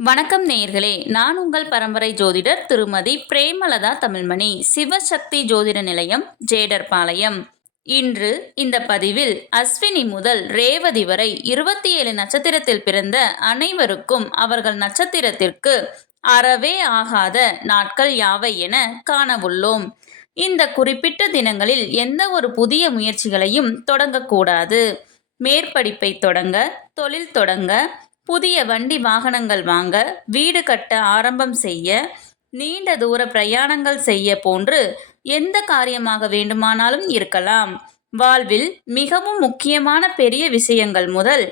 வணக்கம் நேயர்களே, நான் உங்கள் பரம்பரை ஜோதிடர் திருமதி பிரேமலதா தமிழ்மணி, சிவசக்தி ஜோதிட நிலையம், ஜேடர்பாளையம். இன்று இந்த பதிவில் அஸ்வினி முதல் ரேவதி வரை 27 நட்சத்திரத்தில் பிறந்த அனைவருக்கும் அவர்கள் நட்சத்திரத்திற்கு அறவே ஆகாத நாட்கள் யாவை என காணவுள்ளோம். இந்த குறிப்பிட்ட தினங்களில் எந்த ஒரு புதிய முயற்சிகளையும் தொடங்கக்கூடாது. மேற்படிப்பை தொடங்க, தொழில் தொடங்க, புதிய வண்டி வாகனங்கள் வாங்க, வீடு கட்ட ஆரம்பம் செய்ய, நீண்ட தூர பிரயாணங்கள் செய்ய போன்று எந்த காரியமாக வேண்டுமானாலும் இருக்கலாம். வாழ்வில் மிகவும் முக்கியமான பெரிய விஷயங்கள் முதல்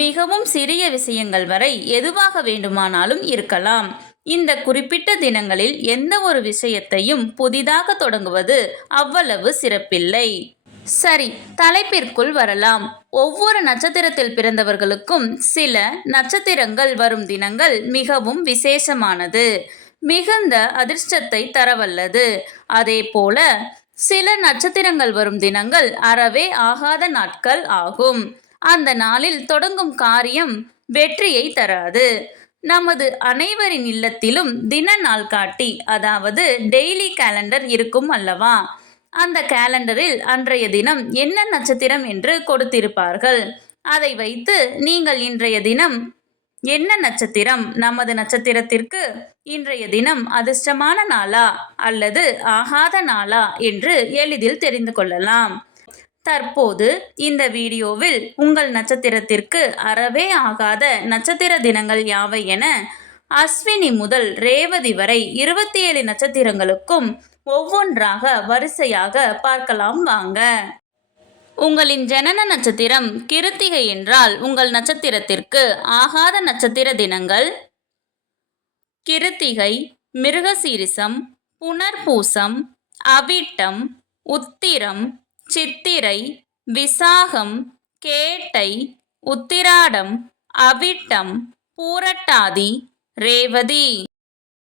மிகவும் சிறிய விஷயங்கள் வரை எதுவாக வேண்டுமானாலும் இருக்கலாம். இந்த குறிப்பிட்ட தினங்களில் எந்த ஒரு விஷயத்தையும் புதிதாக தொடங்குவது அவ்வளவு சிறப்பில்லை. சரி, தலைப்பிற்குள் வரலாம். ஒவ்வொரு நட்சத்திரத்தில் பிறந்தவர்களுக்கும் சில நட்சத்திரங்கள் வரும் தினங்கள் மிகவும் விசேஷமானது, மிகுந்த அதிர்ஷ்டத்தை தரவல்லது. அதே போல சில நட்சத்திரங்கள் வரும் தினங்கள் அறவே ஆகாத நாட்கள் ஆகும். அந்த நாளில் தொடங்கும் காரியம் வெற்றியை தராது. நமது அனைவரின் இல்லத்திலும் தின நாள்காட்டி, அதாவது டெய்லி கேலண்டர் இருக்கும் அல்லவா? அந்த கேலண்டரில் அன்றைய தினம் என்ன நட்சத்திரம் என்று கொடுத்திருப்பார்கள். அதை வைத்து நீங்கள் இன்றைய தினம் என்ன நட்சத்திரம், நமது நட்சத்திரத்திற்கு இன்றைய தினம் அதிர்ஷ்டமான நாளா அல்லது ஆகாத நாளா என்று எளிதில் தெரிந்து கொள்ளலாம். தற்போது இந்த வீடியோவில் உங்கள் நட்சத்திரத்திற்கு அறவே ஆகாத நட்சத்திர தினங்கள் யாவை என அஸ்வினி முதல் ரேவதி வரை 27 நட்சத்திரங்களுக்கும் ஒவ்வொன்றாக வரிசையாக பார்க்கலாம் வாங்க. உங்களின் ஜனன நட்சத்திரம் கிருத்திகை என்றால் உங்கள் நட்சத்திரத்திற்கு ஆகாத நட்சத்திர தினங்கள் கிருத்திகை, மிருகசீரிசம், புனர்பூசம், அவிட்டம், உத்திரம், சித்திரை, விசாகம், கேட்டை, உத்திராடம், அவிட்டம், பூரட்டாதி, ரேவதி.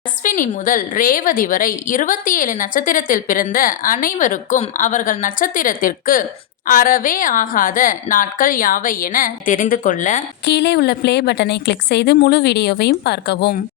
அஸ்வினி முதல் ரேவதி வரை 27 நட்சத்திரத்தில் பிறந்த அனைவருக்கும் அவர்கள் நட்சத்திரத்திற்கு அறவே ஆகாத நாட்கள் யாவை என தெரிந்து கொள்ள கீழே உள்ள பிளே பட்டனை கிளிக் செய்து முழு வீடியோவையும் பார்க்கவும்.